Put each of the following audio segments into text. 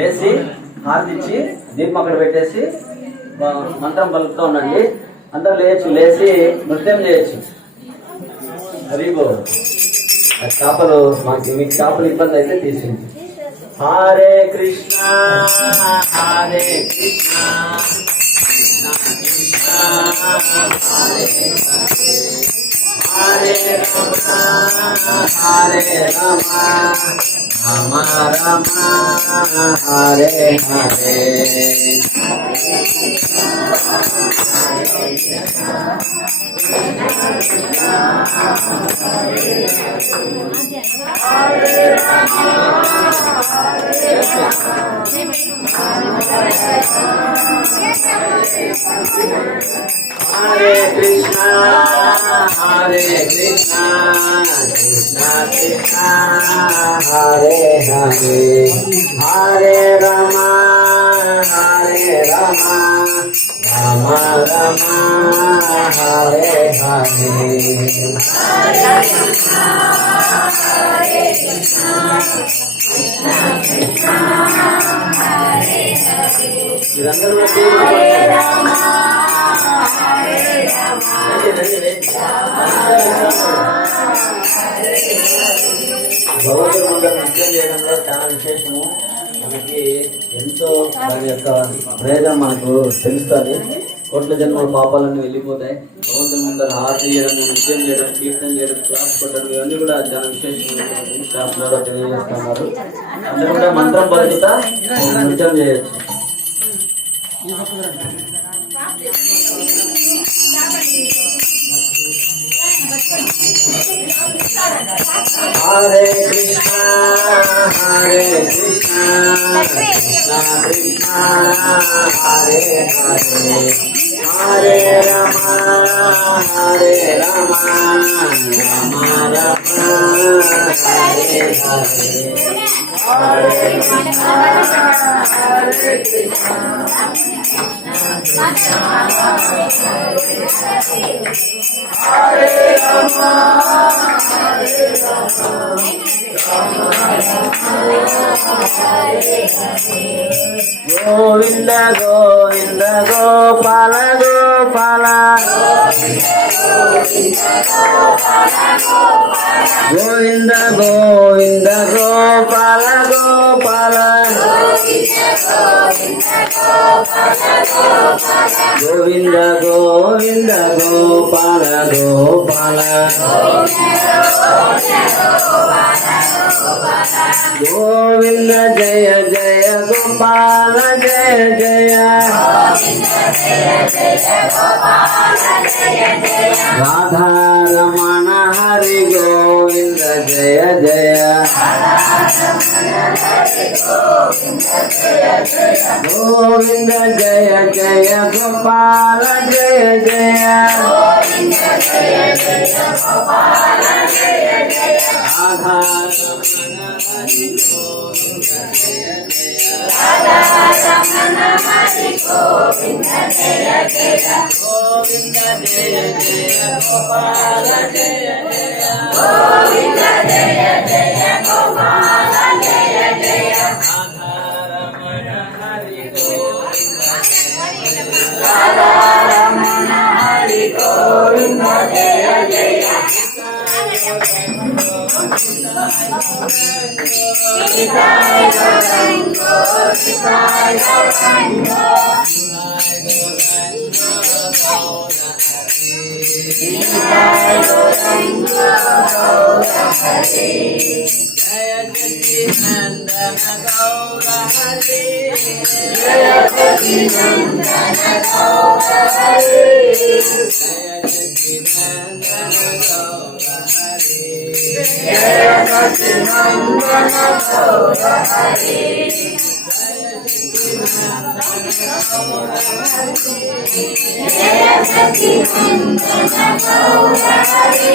లేచి హారతి ఇచ్చి దీపం అక్కడ పెట్టేసి మంత్రం పలుకుతూ ఉండండి. అందరూ లేచి నృత్యం చేయొచ్చు. హరిబో చేపలు మీకు చేపలు ఇబ్బంది అయితే తీసింది. హరే కృష్ణ హరే కృష్ణ కృష్ణ కృష్ణ హరే హరే హరే రామ రామ రామ హరే హరే. హరే కృష్ణ హరే కృష్ణ కృష్ణ కృష్ణ హరే హరే హరే రామ రామ రామ హరే హరే. మీరందరూ భగవంతుడి ముందు నృత్యం చేయడంలో చాలా విశేషము. మనకి ఎంతో దాని యొక్క ప్రయోజనం మనకు తెలుస్తుంది. కోట్ల జన్మల పాపాలన్నీ వెళ్ళిపోతాయి. భగవంతుని ముందర హారతి చేయడం, నృత్యం చేయడం, కీర్తన చేయడం, క్లాస్ కొట్టడం ఇవన్నీ కూడా చాలా విశేషమైనటువంటి శాస్త్రాలు తెలియజేస్తున్నారు. అందరూ కూడా మంత్రం పలుకుతా నృత్యం చేయొచ్చు. హరే కృష్ణ హరే కృష్ణ కృష్ణ కృష్ణ హరే హరే హరే రామ రామ రామ హరే హరే. హరే కృష్ణ హరే కృష్ణ హరే రామ గోవింద గోవింద గోపాల గోపాల గోవింద గోవింద గోపాల గోపాల గోవింద గోవింద గోపాల గోపాల గోవింద జయ జయ గోపాల జయ జయ రాధారమణ హరి గోవింద జయ జయ గోవింద జయ జయ గోపాల జయ జయ రాధారమణ హరి గోవింద జయ జయ గోవింద జయ జయ గోపాల జయ జయ గోవింద జయ జయ గోపాల జయ జయ రాధారమణ హరి గోవింద రాధారమణ హరి గోవింద జయ జయ జయ సచ్చినందన గౌర హరి జయ సచ్చినందన గౌర హరి జయ సచ్చినందన గౌర హరి జయ సచ్చినందన గౌర హరి జయ సచ్చినందన గౌర హరి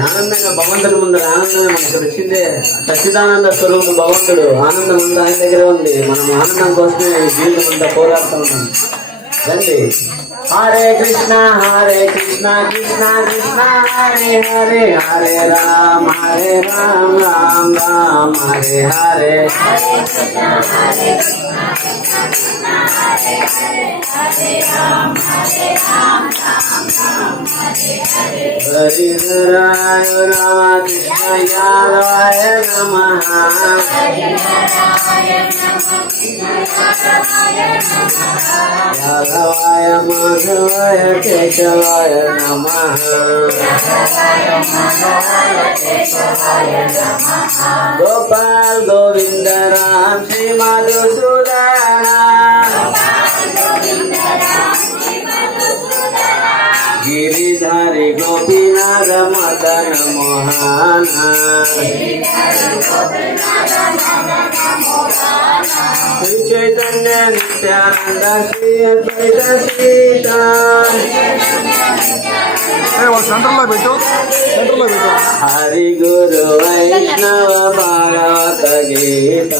ఆనందంగా భగవంతుడి ముందర ఆనందమే మనకు వచ్చిందే. సచ్చిదానంద స్వరూపుడు భగవంతుడు. ఆనందం ఉంది ఆయన దగ్గర ఉంది. మనం ఆనందం కోసమే జీవితం అంతా పోరాడుతూ ఉన్నాం. రండి. హరే కృష్ణ కృష్ణ కృష్ణ హరే హరే, హరే రామ రామ రామ హరే హరే. హరిహరాయ రామకృష్ణ యాదవాయ నమః. యాదవాయ మాధవాయ కేశవాయ నమః. గోపాల్ గోవింద రామ్ శ్రీ మధుసూదన. గిరిధారి గోపీనాథ మదన మోహన. శ్రీ చైతన్య నిత్యానంద శ్రీ అద్వైత సీత. సెంటర్లో పెట్టు. హరి గురు వైష్ణవ భాగవత గీత.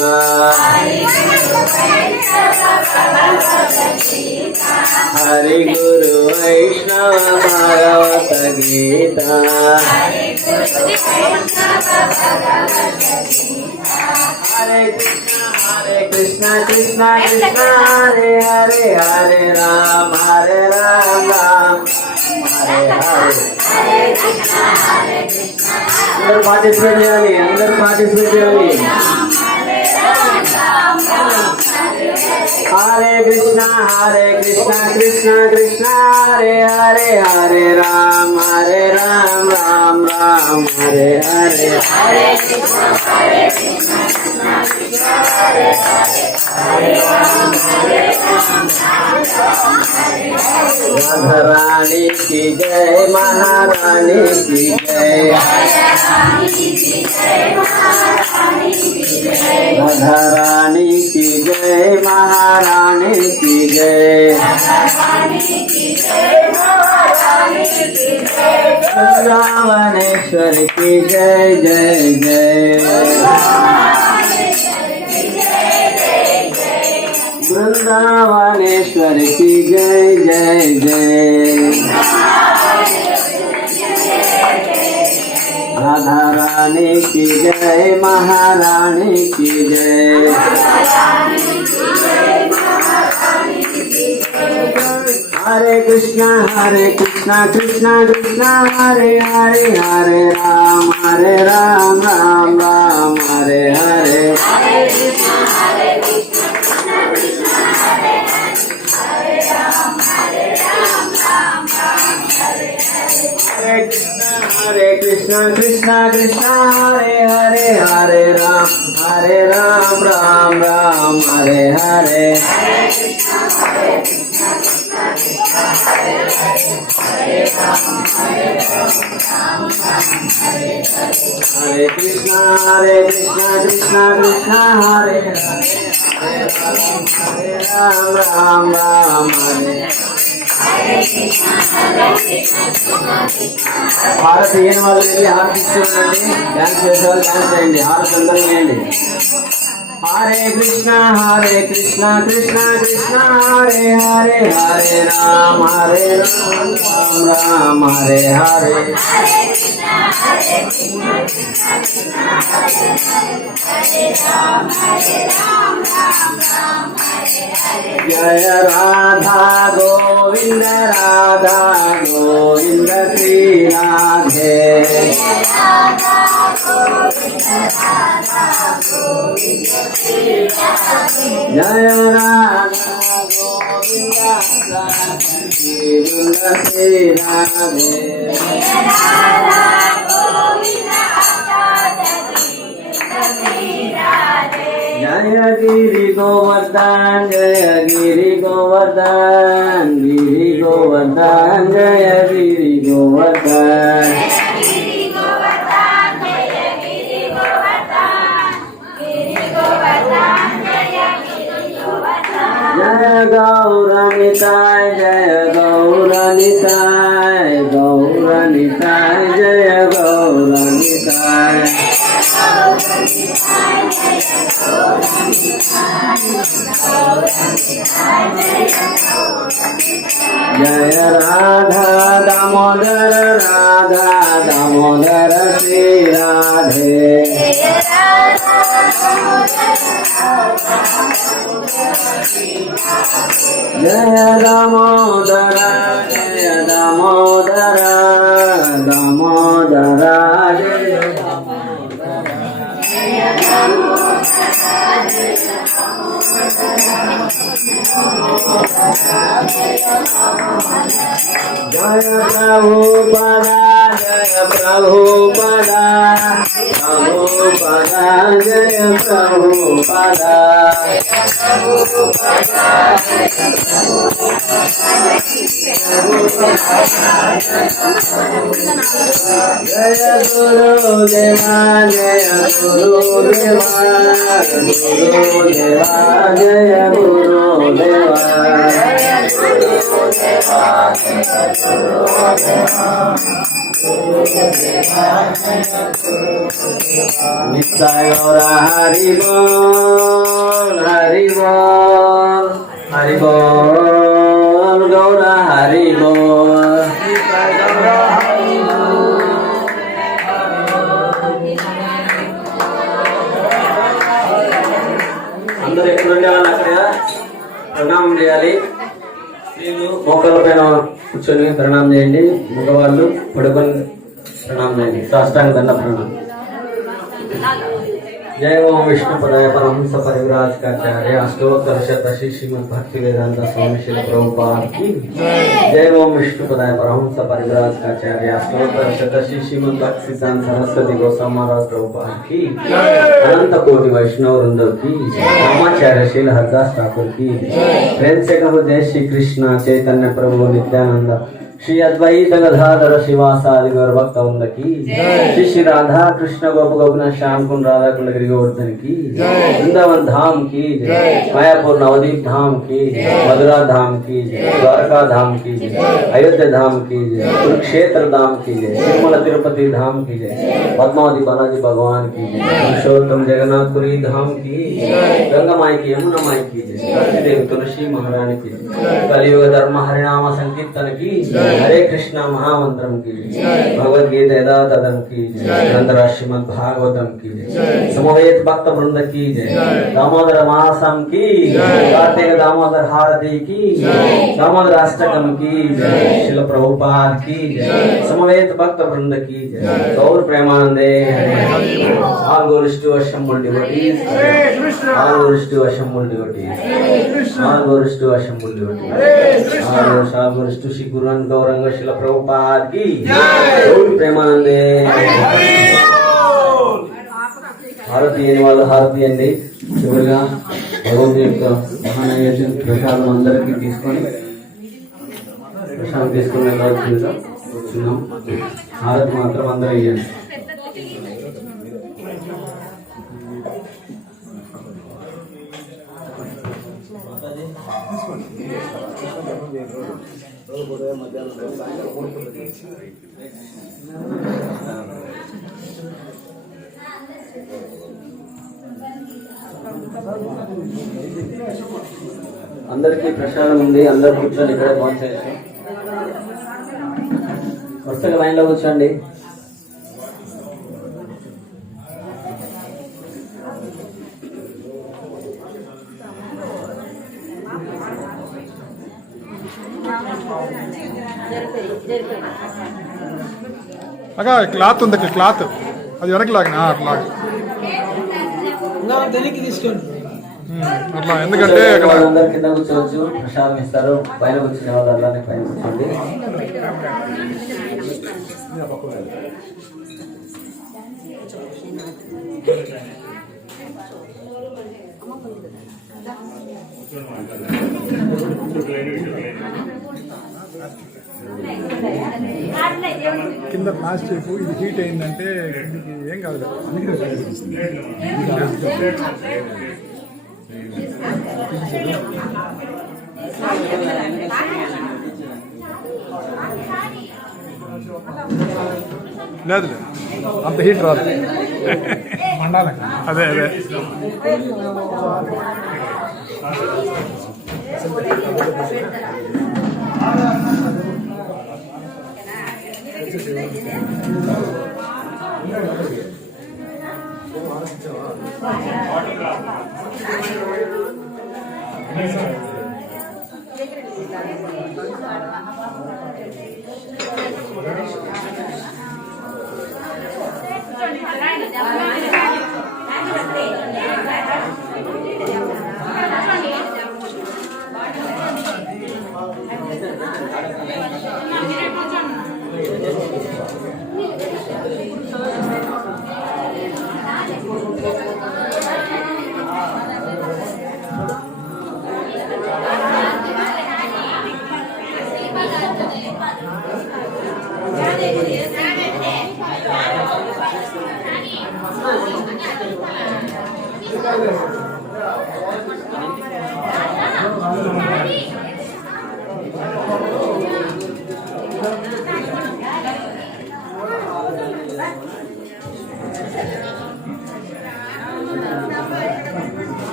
హరి గురు వైష్ణవ భాగవత గీత. హరే కృష్ణ కృష్ణ కృష్ణ హరే హరే, హరే రామ రామ హరే హరే. అందరూ పార్టిసిపేట్ చేయాలి. హరే కృష్ణ కృష్ణ కృష్ణ హరే హరే, హరే రామ రామ రామ హరే హరే. राधारानी की जय, महारानी की जय। राधारानी की जय, महारानी की जय। वृंदावनेश्वर की जय जय जय। वृंदावनेश्वर की जय जय जय। राधा रानी की जय, महारानी की जय। हरे कृष्णा कृष्णा कृष्णा हरे हरे हरे राम राम राम हरे हरे हरे कृष्णा कृष्णा कृष्णा हरे हरे हरे राम राम राम हरे हरे हरे कृष्णा कृष्णा कृष्णा हरे हरे राम राम हरे హారతి తీయని వాళ్ళు వెళ్ళి హారతి ఇస్తుండండి. డ్యాన్స్ చేసే వాళ్ళు డ్యాన్స్ చేయండి. హారతి అందరూ వేయండి. హరే కృష్ణ కృష్ణ కృష్ణ హరే హరే హరే రామ రామ హరే హరే जय राधा गोविंद श्री राधे जय राधा गोविंद श्री राधे जय गिरि गोवर्धन जय गिरि गोवर्धन जय गिरि गोवर्धन जय गौरनिताय जय गौरनिताय जय गौरनिताय जय राधा दामोदर श्री राधे जय दामोदर जय प्रभुपदा जय प्रभुपदा जय गुरुदेवा जय गुरुदेवा जय गुरुदेवा नित्य गौरा हरि बोल गौरा हरि बोल అందరూ ఎక్కడుండే వాళ్ళు అక్కడ ప్రణామం చేయాలి. స్త్రీలు మోకాళ్ళ పైన కూర్చొని ప్రణామం చేయండి. మగవాళ్ళు పడుకొని ప్రణామం చేయండి. సాష్టాంగ దండ ప్రణామం. जय ओम विष्णुपदाय परमहंस परिव्राजकाचार्य अष्टोत्तर शतशी श्रीमद् भक्ति वेदांत स्वामी श्री प्रभुपाद की जय ओम विष्णुपदाय परमहंस परिव्राजकाचार्य अष्टोत्तर शतशी श्रीमद् भक्ति सिद्धांत सरस्वती गोस्वामी महाराज प्रभुपाद की अनंत कोटि वैष्णव वृंद की रामाचार्य शील हरदास ठाकुर की प्रेम से कहो जय श्री कृष्ण चैतन्य प्रभु नित्यानंद श्री अद्वैत गदाधर शिवासादि गौर भक्त वृंद की श्री राधा कृष्ण गोप गोपनाथ श्याम कुंड राधा कुंड गिरि गोवर्धन की वृंदावन धाम की मायापुर नवदीप धाम की मधुरा धाम की द्वारका धाम की अयोध्या धाम की कुरुक्षेत्र धाम की तिरुमल तिरुपति धाम की पद्मावती बालाजी भगवान की पुरुषोत्तम जगन्नाथपुरी धाम की गंगा माई की यमुना माई की देवी तुलसी महारानी की कलियुग धर्म हरिनाम संकीर्तन की हरे कृष्णा महामंत्रम की भगवद गीता यदातम की ग्रंथराज श्रीमद् भागवतम की समवेत भक्त वृंद की दामोदर मासम की कार्तिक दामोदर हारती की दामोदर अष्टकम की शिल प्रभुपाद की समवेत भक्त वृंद की गौर प्रेमानंदे all glories to assembled devotees, all glories to assembled devotees, all glories to assembled devotees, all glories to Shri Guru and Gauranga Srila Prabhupada की गौर प्रेमानंदे హారతి అయిన వాళ్ళు హారతి అండి. చివరిగా భగవంతుని యొక్క మహానైవేద్యం ప్రసాదం అందరికీ తీసుకొని ప్రసాదం తీసుకుని కూర్చున్నాం. హారతి మాత్రం అందరూ ఇవ్వండి. అందరికీ ప్రసాదం ఉంది. అందరు కూర్చొని ఇక్కడే పਹੁంచేసి వరుసగా లైన్లో కూర్చోండి. అక్క క్లాత్ ఉంది, క్లాత్ అది వెనక్కి లాగిన అట్లా తీసుకోండి. అట్లా ఎందుకంటే అందరు కింద కూర్చోవచ్చు, ప్రసాదం ఇస్తారు. పైన కూర్చునే వాళ్ళు అలానే పైన కూర్చోండి. కింద ప్లాస్టిక్ ఇది హీట్ అయిందంటే ఏం కాదు. లేదు అంత హీట్ రాదు. అదే అదే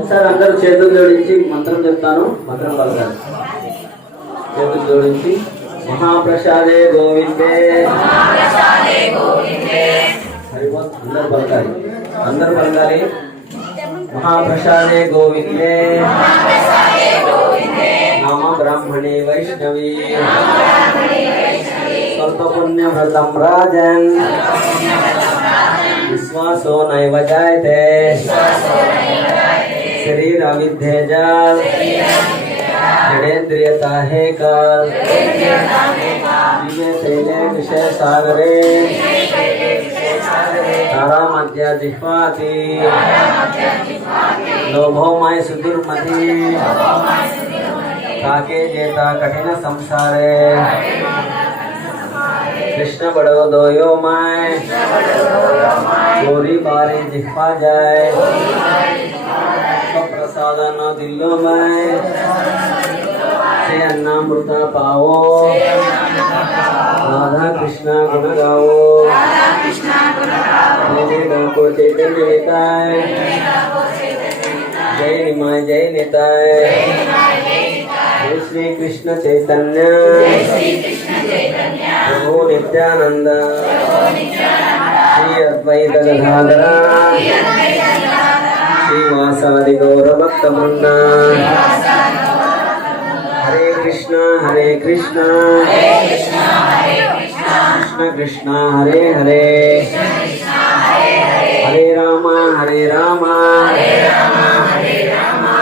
ఒకసారి అందరూ చేతులు జోడించి మంత్రం చెప్తాను. మంత్రం పలకాలి. చేతులు జోడించి మహాప్రసాదే గోవిందే. అందరు పలకాలి. అందరూ పలకాలి. మహాప్రసాదే గోవిందే నామ బ్రాహ్మణే వైష్ణవి స్వల్పపుణ్య వ్రతం రాజన్ విశ్వాసో నైవ జాయతే शरीर अविद्य जाल जड़ेन्द्रियता है काल जीवे तैले विषय सागरे तारा मध्य जिह्वाति लोभो मय सुदुर्मति काके जेता कठिन संसारे कृष्ण बड़ो दोयो माय चोरी बारे जिह्वा जाए प्रसादन दिलो में से अन्नामृत पाओ राधा कृष्णा गुण गाओ को चैतन्य निताय जय निमाय जय निताय जय श्री कृष्ण चैतन्य प्रभु नित्यानंद श्री अद्वैत गदाधर श्रीवासादि गौर भक्त वृंद हरे कृष्णा कृष्ण कृष्ण हरे हरे हरे राम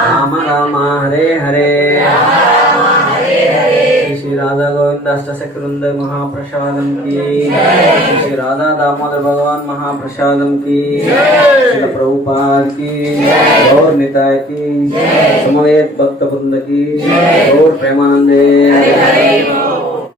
राम राम हरे हरे श्री राधा गोविंद अष्टसखवृंद महाप्रसादम की श्री राधा दामोदर भगवान महाप्रसादम की श्री प्रभुपाद की गौर निताय की समवेत भक्त वृंद की गौर प्रेमानंदे।